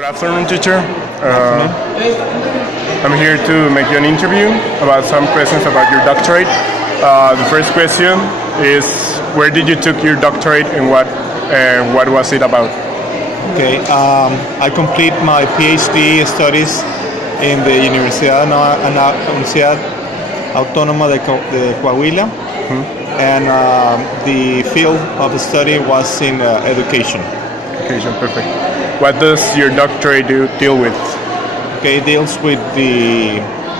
Good afternoon, teacher. I'm here to make you an interview about some questions about your doctorate. The first question is, where did you took your doctorate and what was it about? Okay, I complete my PhD studies in the Universidad Autónoma de Coahuila, and the field of study was in education. Education, perfect. What does your doctorate deal with? Okay, it deals with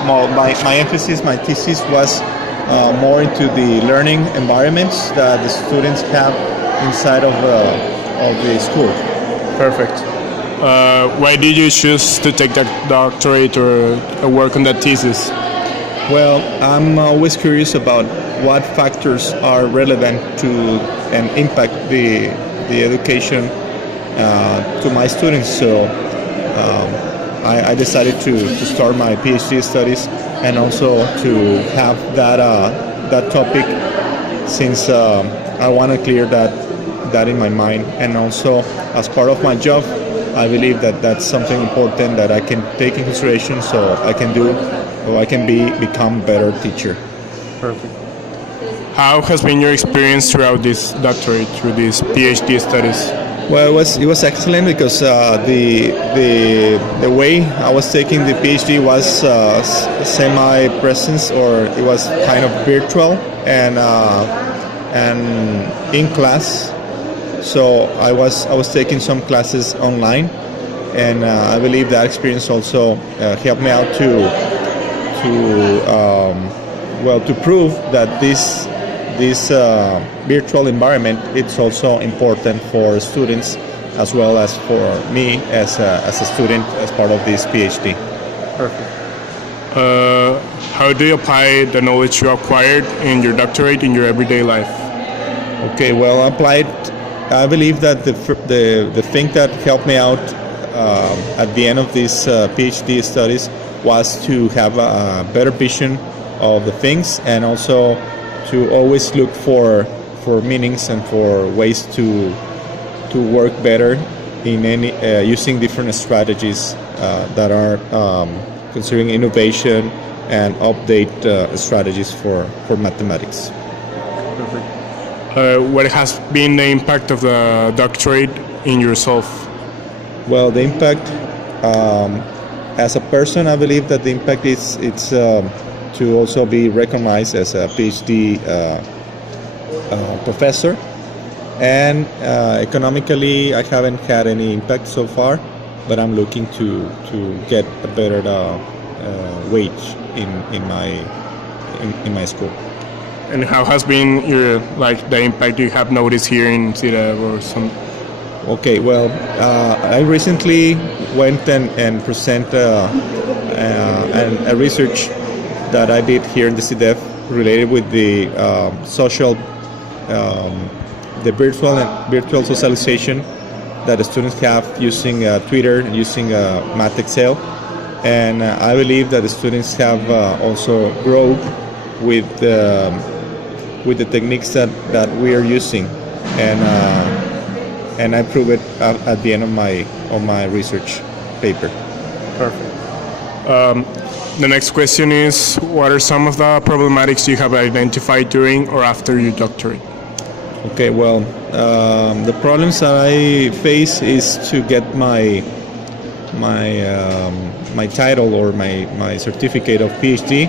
my emphasis, my thesis was more into the learning environments that the students have inside of the school. Perfect. Why did you choose to take that doctorate or work on that thesis? Well, I'm always curious about what factors are relevant to and impact the education to my students. So I decided to start my PhD studies and also to have that topic, since I want to clear that in my mind, and also as part of my job I believe that that's something important that I can take in consideration, so I can become better teacher. Perfect. How has been your experience throughout this doctorate, through these PhD studies? Well, it was excellent because the way I was taking the PhD was semi-presence, or it was kind of virtual and in class. So I was taking some classes online, and I believe that experience also helped me out to prove that this virtual environment, it's also important for students as well as for me as a student as part of this PhD. Perfect. How do you apply the knowledge you acquired in your doctorate in your everyday life? Okay, well, I believe that the thing that helped me out at the end of this PhD studies was to have a better vision of the things, and also to always look for meanings and for ways to work better in using different strategies that are considering innovation and update strategies for mathematics. Perfect. What has been the impact of the doctorate in yourself? Well, the impact as a person, I believe that the impact is to also be recognized as a PhD professor, and economically I haven't had any impact so far, but I'm looking to get a better wage in my school. And how has been the impact you have noticed here in CIDA or some? Okay, well, I recently went and present a research that I did here in the CDF related with the the virtual socialization that the students have using Twitter, using Math Excel, and I believe that the students have also grown with the techniques that we are using, and I prove it at the end of my research paper. Perfect. The next question is, what are some of the problematics you have identified during or after your doctorate? Okay, well, the problems that I face is to get my title or my certificate of PhD,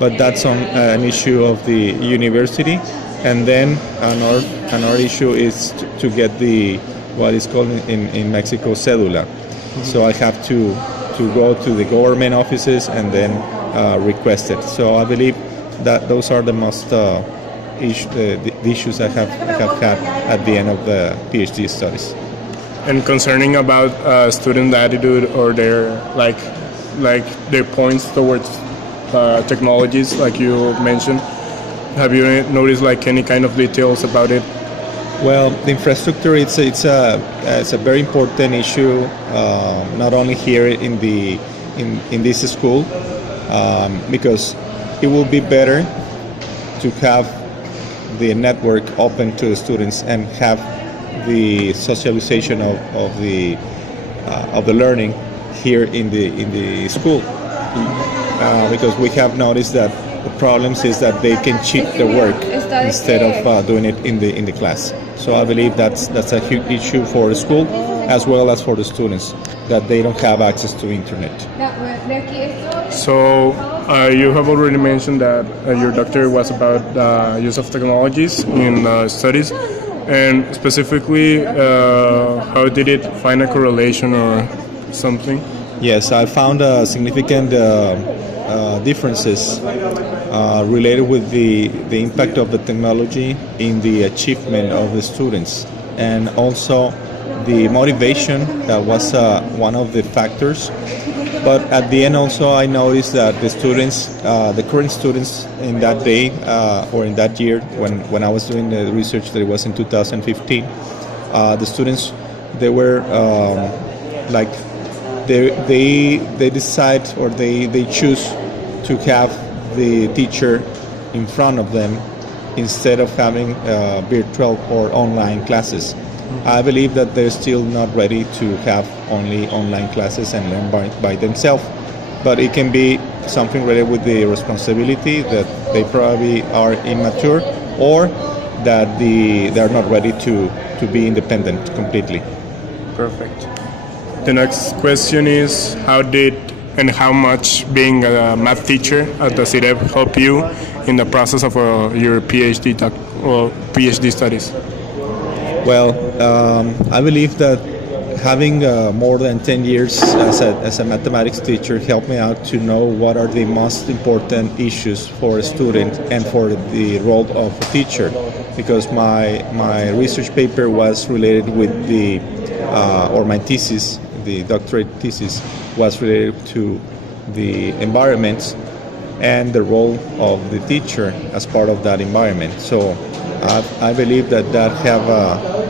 but that's an issue of the university. And then another issue is to get what is called in Mexico cédula. So I have to go to the government offices and then request it. So I believe that those are the most the issues I have had at the end of the PhD studies. And concerning about student attitude or their their points towards technologies, like you mentioned, have you noticed any kind of details about it? Well, the infrastructure it's a very important issue, not only here in this school, because it will be better to have the network open to the students and have the socialization of the of the learning here in the school, because we have noticed that the problems is that they can cheat the work instead of doing it in the class. So I believe that's a huge issue for the school as well as for the students, that they don't have access to internet. So you have already mentioned that your doctorate was about the use of technologies in studies, and specifically, how did it find a correlation or something? Yes, I found significant differences related with the impact of the technology in the achievement of the students, and also the motivation. That was one of the factors. But at the end also I noticed that the students, the current students in that day or in that year when I was doing the research, that it was in 2015, the students, they were like they decide, or they choose to have the teacher in front of them instead of having virtual or online classes. I believe that they're still not ready to have only online classes and learn by themselves, but it can be something related with the responsibility that they probably are immature, or that they're not ready to be independent completely. Perfect. The next question is, how did and how much being a math teacher at the CIDEP help you in the process of your PhD studies? Well, I believe that having more than 10 years as a mathematics teacher helped me out to know what are the most important issues for a student and for the role of a teacher, because my research paper was related with or my thesis, the doctorate thesis, was related to the environment and the role of the teacher as part of that environment. So I believe that have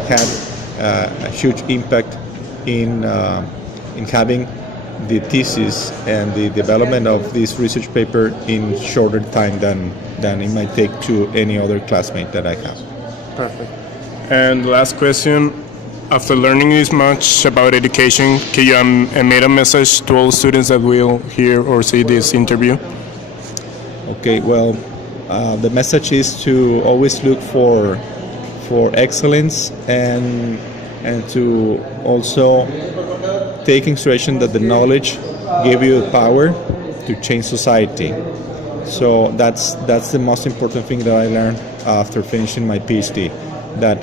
had a huge impact in having the thesis and the development of this research paper in shorter time than it might take to any other classmate that I have. Perfect. And last question, after learning this much about education, can you emit a message to all students that will hear or see this interview? Okay, well, the message is to always look for excellence, and to also take in consideration that the knowledge give you the power to change society. So that's the most important thing that I learned after finishing my PhD, that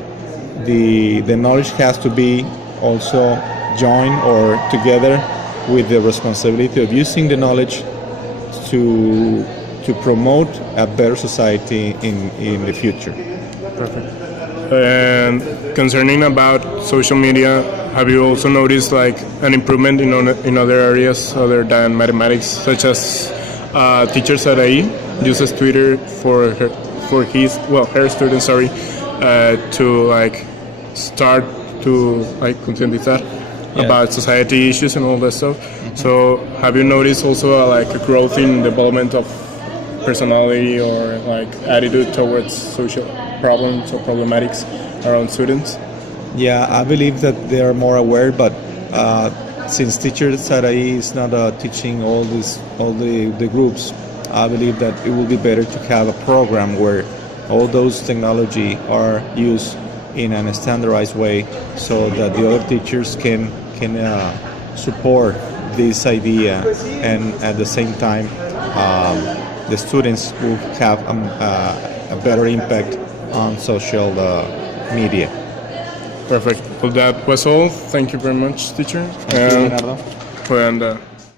the knowledge has to be also joined or together with the responsibility of using the knowledge to promote a better society in the future. Perfect. And concerning about social media, have you also noticed like an improvement in other areas other than mathematics, such as teacher Sarai uses Twitter for her students, to like start to like concientizar about society issues and all that stuff. Mm-hmm. So have you noticed also like a growth in development of personality or like attitude towards social problems or problematics around students? Yeah, I believe that they are more aware, but since teacher Sarai is not teaching all the groups, I believe that it will be better to have a program where all those technology are used in a standardized way, so that the other teachers can support this idea, and at the same time the students will have a better impact on social media. Perfect. Well, that was all. Thank you very much, teacher. Thank you, Leonardo. And